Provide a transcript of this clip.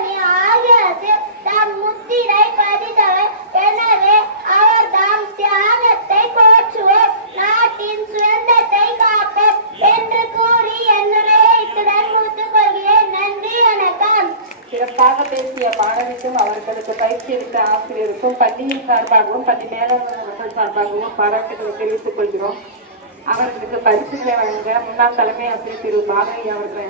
மணி ஆகியது தம் முத்திரை பதித்தவர். எனவே அவர் தாம் தியாகத்தை போற்றுவோம், நாட்டின் சுதந்திரத்தை காப்போம் என்று கூறி என்னுடைய இத்துடன் முடித்துக் கொள்கிறேன். நன்றி, வணக்கம். சிறப்பாக பேசிய பாடலுக்கும் அவர்களுக்கு பயிற்சி எடுத்த ஆசிரியருக்கும் பள்ளியின் சார்பாகவும் பள்ளி மேலாளர்கள் சார்பாகவும் பாராட்டுகளை தெரிவித்துக் கொள்கிறோம். அவர்களுக்கு பரிசுகளை வழங்க முன்னாள் தலைமை ஆசிரியர் திரு பாகை அவர்களை